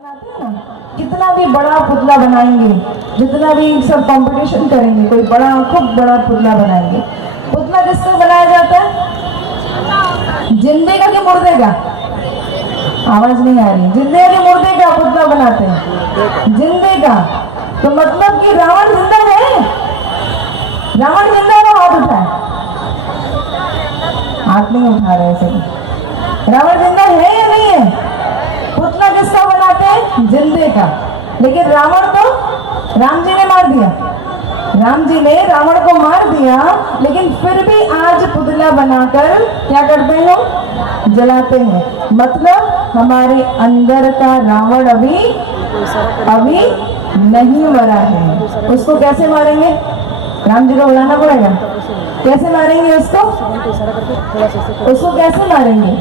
बनाते हैं ना, कितना भी बड़ा पुतला बनाएंगे, जितना भी सब कंपटीशन करेंगे, कोई बड़ा खूब बड़ा पुतला बनाएंगे। पुतला किसका बनाया जाता है? जिंदे का कि मुर्दे का? आवाज नहीं आ रही। जिंदे के मुर्दे का पुतला बनाते हैं? जिंदे का। तो मतलब कि रावण जिंदा है? रावण जिंदा है? हाथ उठाए। हाथ नहीं उठा रहे सभी। रावण जिंदा है या नहीं है? पुतला किसका बनाते हैं? जिंदे का। लेकिन रावण तो राम जी ने मार दिया। राम जी ने रावण को मार दिया, लेकिन फिर भी आज पुतला बनाकर क्या करते हैं? जलाते हैं। मतलब हमारे अंदर का रावण अभी नहीं मरा है। उसको कैसे मारेंगे? राम जी को बुलाना पड़ेगा। कैसे मारेंगे उसको? उसको कैसे मारेंगे?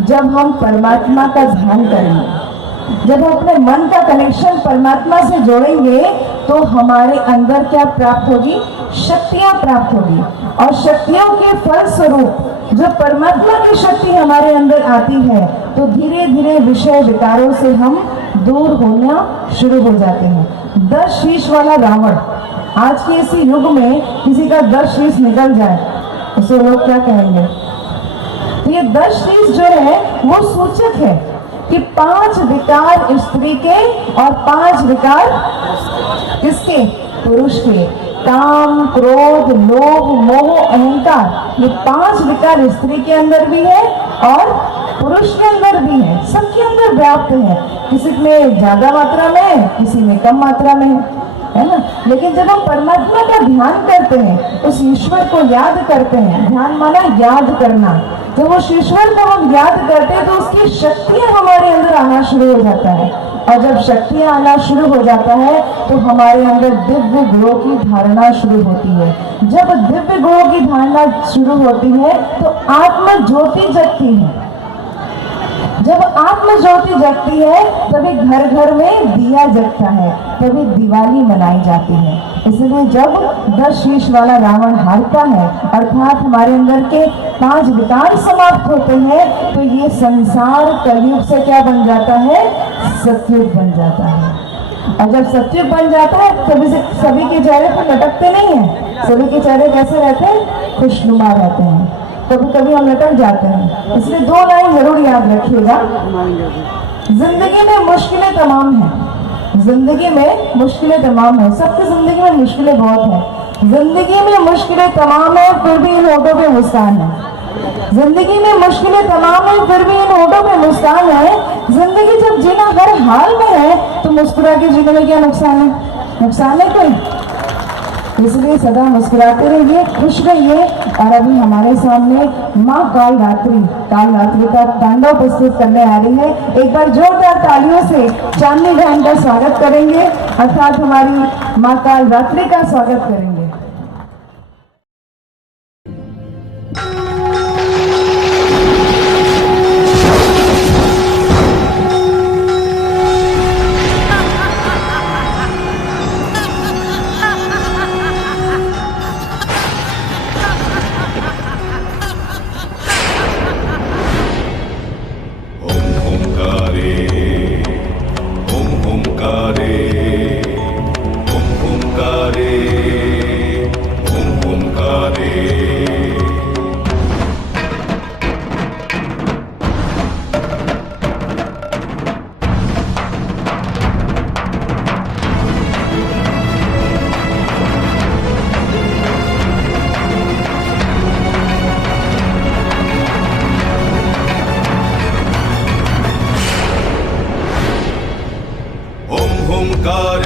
जब हम परमात्मा का ध्यान करेंगे, जब हम अपने मन का कनेक्शन परमात्मा से जोड़ेंगे, तो हमारे अंदर क्या प्राप्त होगी? शक्तियां प्राप्त होगी। और शक्तियों के फल स्वरूप जो परमात्मा की शक्ति हमारे अंदर आती है, तो धीरे धीरे विषय विकारों से हम दूर होना शुरू हो जाते हैं। 10 शीश वाला रावण, आज के इसी युग में किसी का 10 शीश निकल जाए, उसे लोग क्या कहेंगे? तो ये 10 शीश जो है वो सूचक है कि 5 विकार स्त्री के और 5 विकार किसके? पुरुष के। काम, क्रोध, लोभ, मोह, अहंकार, ये 5 विकार स्त्री के अंदर भी है और पुरुष के अंदर भी है। सबके अंदर व्याप्त है। किसी में ज्यादा मात्रा में है, किसी में कम मात्रा में है ना। लेकिन जब हम परमात्मा का ध्यान करते हैं, उस ईश्वर को याद करते हैं, ध्यान माना याद करना, जब उस ईश्वर को हम याद करते हैं तो उसकी शक्तियां हमारे अंदर आना शुरू हो जाता है। और जब शक्तियां आना शुरू हो जाता है तो हमारे अंदर दिव्य गुणों की धारणा शुरू होती है। जब दिव्य गुणों की धारणा शुरू होती है तो आत्म ज्योति जगती है। जब आत्म ज्योति जगती है तभी घर घर में दिया जगता है, तभी दिवाली मनाई जाती है। इसलिए जब 10 शीश वाला रावण हारता है, अर्थात हमारे अंदर के 5 विकार समाप्त होते हैं, तो ये संसार कलयुग से क्या बन जाता है? सतयुग बन जाता है। और जब सतयुग बन जाता है तभी से सभी के चेहरे पर लटकते नहीं है। सभी के चेहरे कैसे रहते हैं? खुशनुमा रहते हैं। कभी कभी हम लटक जाते हैं। इसलिए 2 लाइन जरूर याद रखिएगा। जिंदगी में मुश्किलें तमाम हैं। जिंदगी में मुश्किलें तमाम है। सबकी जिंदगी में मुश्किलें बहुत है। जिंदगी में मुश्किलें तमाम है, फिर भी इन होठों पे मुस्कान है। जिंदगी में मुश्किलें तमाम है, फिर भी इन होठों पे मुस्कान है। जिंदगी जब जीना हर हाल में है, तो मुस्कुरा के जीने में क्या नुकसान है? नुकसान है कोई? इसलिए सदा मुस्कुराते रहिए, खुश रहिए। और अभी हमारे सामने माँ काल रात्रि का तांडव प्रस्तुत करने आ रही है। एक बार जोरदार तालियों से चांदनी बहन का स्वागत करेंगे, अर्थात हमारी माँ काल रात्रि का स्वागत करेंगे।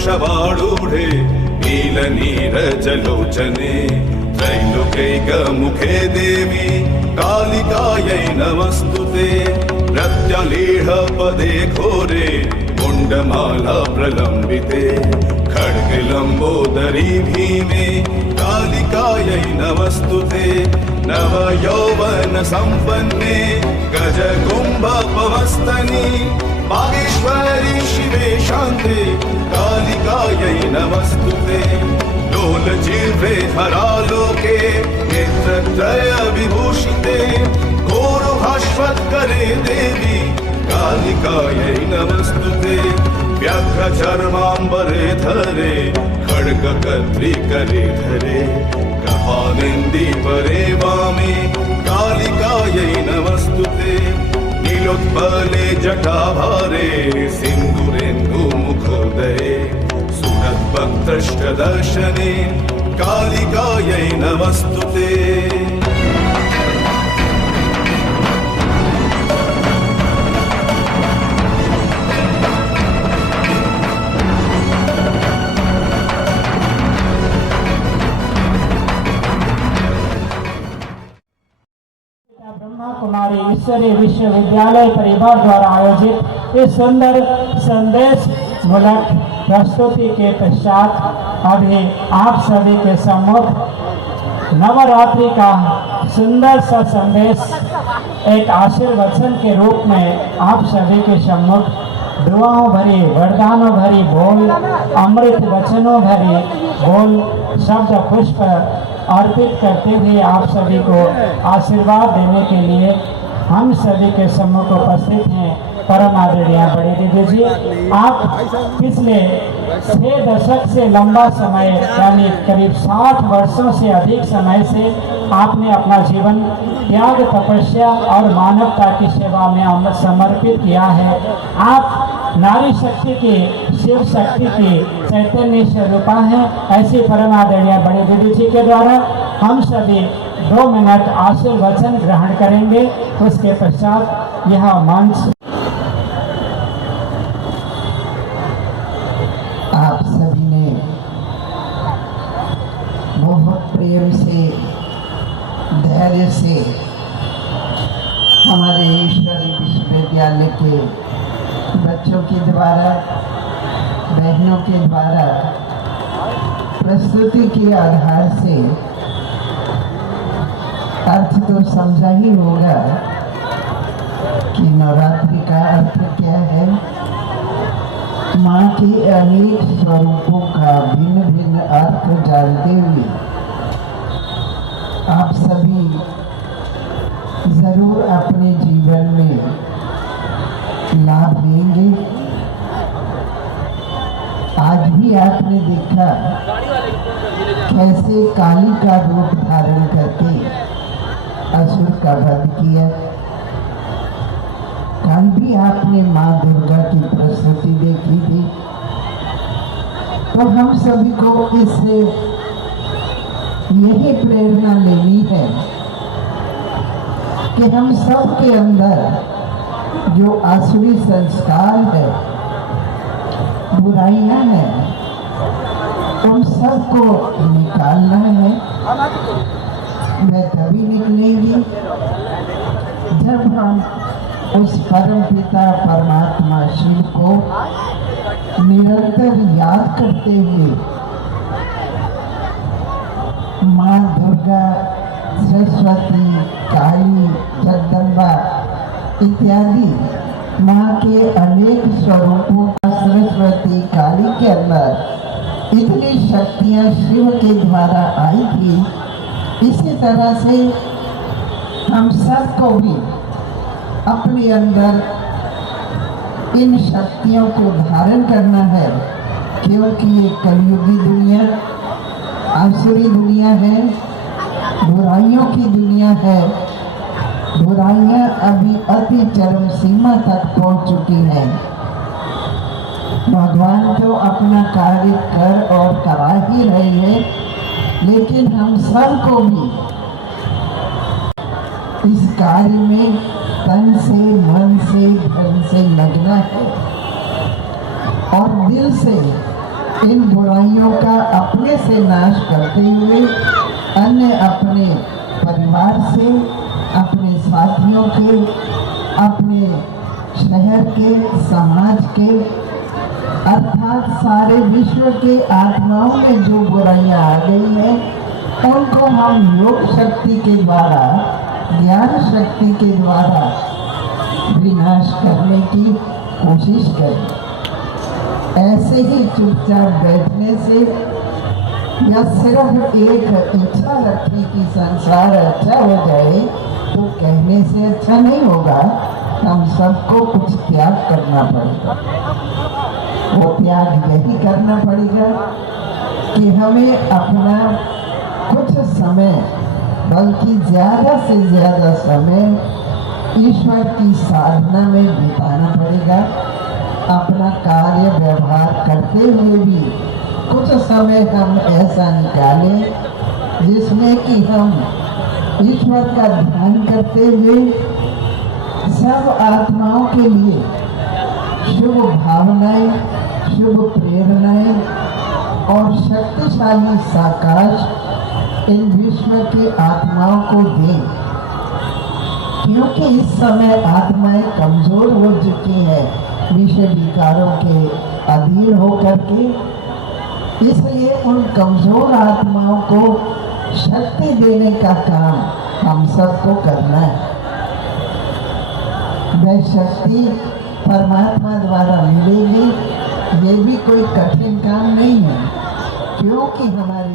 शवाडूढे नीलनीरजलोचने त्रैलोक्यैकमुखे देवी कालिकायै नमस्तुते। प्रत्यलीढपदे घोरे कुण्डमाला प्रलम्बिते खड्गलम्बोदरी भीमे कालिकायै नमस्तुते। नवयौवन सम्पन्ने गजकुम्भपवस्तनि बागेश्वरी शिवे शान्ते कालिकायै नमस्तुते। लोलजिह्वे हरालोके नेत्रत्रय विभूषिते घोरभास्वत्करे देवी कालिकायै नमस्तुते। व्याघ्र चर्मांबरे धरे खड्ग कत्री करे धरे गहानिंदी परे वामे कालिकायै नमस्तुते नीलोत्पले जटाभारे सिन्दूरेन्दु मुखोदये सुरद्भक्तष्टदर्शने कालिकायै नमस्तुते। ब्रह्मा कुमारी ईश्वरीय विश्वविद्यालय परिवार द्वारा आयोजित इस सुंदर संदेश मूलक प्रस्तुति के पश्चात अभी आप सभी के सम्मुख नवरात्रि का सुंदर सा संदेश एक आशीर्वचन के रूप में आप सभी के सम्मुख दुआओं भरी वरदानों भरी बोल अमृत वचनों भरी बोल शब्द पुष्प अर्पित करते हुए आप सभी को आशीर्वाद देने के लिए हम सभी के सम्मुख उपस्थित हैं परम आदरणीय बड़े दीदी जी। आप पिछले 6 दशक से लंबा समय यानी करीब 60 वर्षों से अधिक समय से आपने अपना जीवन त्याग तपस्या और मानवता की सेवा में समर्पित किया है। आप नारी शक्ति की शिव शक्ति की चैतन्य स्वरूपा है। ऐसे परम आदरणीय बड़े दीदी जी के द्वारा हम सभी 2 मिनट आशीर्वचन ग्रहण करेंगे। उसके पश्चात यह मंच आप सभी ने बहुत प्रेम से धैर्य से हमारे ईश्वरीय विश्वविद्यालय के बच्चों के द्वारा बहनों के द्वारा प्रस्तुति के आधार से अर्थ तो समझा ही होगा कि नवरात्रि का अर्थ क्या है। माँ के अनेक स्वरूपों का भिन्न भिन्न अर्थ जानते हुए आप सभी जरूर अपने जीवन में लाभ लेंगे। आज भी आपने देखा कैसे काली का रूप धारण करके असुर का वध किया। कल भी आपने माँ दुर्गा की प्रस्तुति देखी थी। तो हम सभी को इससे यही प्रेरणा लेनी है कि हम सब के अंदर जो आसुरी संस्कार है, बुराइयां हैं, उन सबको निकालना है। वह तभी निकलेगी जब हम उस परम पिता परमात्मा शिव को निरंतर याद करते हुए माँ दुर्गा, सरस्वती, काली, जगदम्बा इत्यादि माँ के अनेक स्वरूपों का सरस्वती काली के अंदर इतनी शक्तियाँ शिव के द्वारा आई थी। इसी तरह से हम सबको भी अपने अंदर इन शक्तियों को धारण करना है, क्योंकि ये कलयुगी दुनिया आसुरी दुनिया है, बुराइयों की दुनिया है। बुराइयां अभी अति चरम सीमा तक पहुंच चुकी हैं। भगवान तो अपना कार्य कर और करा ही रहे हैं, लेकिन हम सबको भी इस कार्य में तन से, मन से, धन से लगना है और दिल से इन बुराइयों का अपने से नाश करते हुए अन्य अपने परिवार से, अपने साथियों के, अपने शहर के, समाज के, अर्थात सारे विश्व के आत्माओं में जो बुराइयां आ गई हैं, उनको हम योग शक्ति के द्वारा, ज्ञान शक्ति के द्वारा विनाश करने की कोशिश करें। ऐसे ही चुपचाप बैठने से या सिर्फ एक इच्छा रखने की संसार अच्छा हो जाए तो कहने से अच्छा नहीं होगा। हम सबको कुछ त्याग करना पड़ेगा। वो त्याग यही करना पड़ेगा कि हमें अपना कुछ समय, बल्कि ज़्यादा से ज़्यादा समय ईश्वर की साधना में बिताना पड़ेगा। अपना कार्य व्यवहार करते हुए भी कुछ समय हम ऐसा निकालें जिसमें कि हम ईश्वर का ध्यान करते हुए सब आत्माओं के लिए शुभ भावनाएं, शुभ प्रेरणाएं और शक्तिशाली साकाश इन विश्व के आत्माओं को दें, क्योंकि इस समय आत्माएं कमजोर हो चुकी हैं विषय विकारों के अधीन होकर के। इसलिए उन कमजोर आत्माओं को शक्ति देने का काम हम सबको करना है। वह शक्ति परमात्मा द्वारा मिलेगी, ये भी कोई कठिन काम नहीं है, क्योंकि हमारी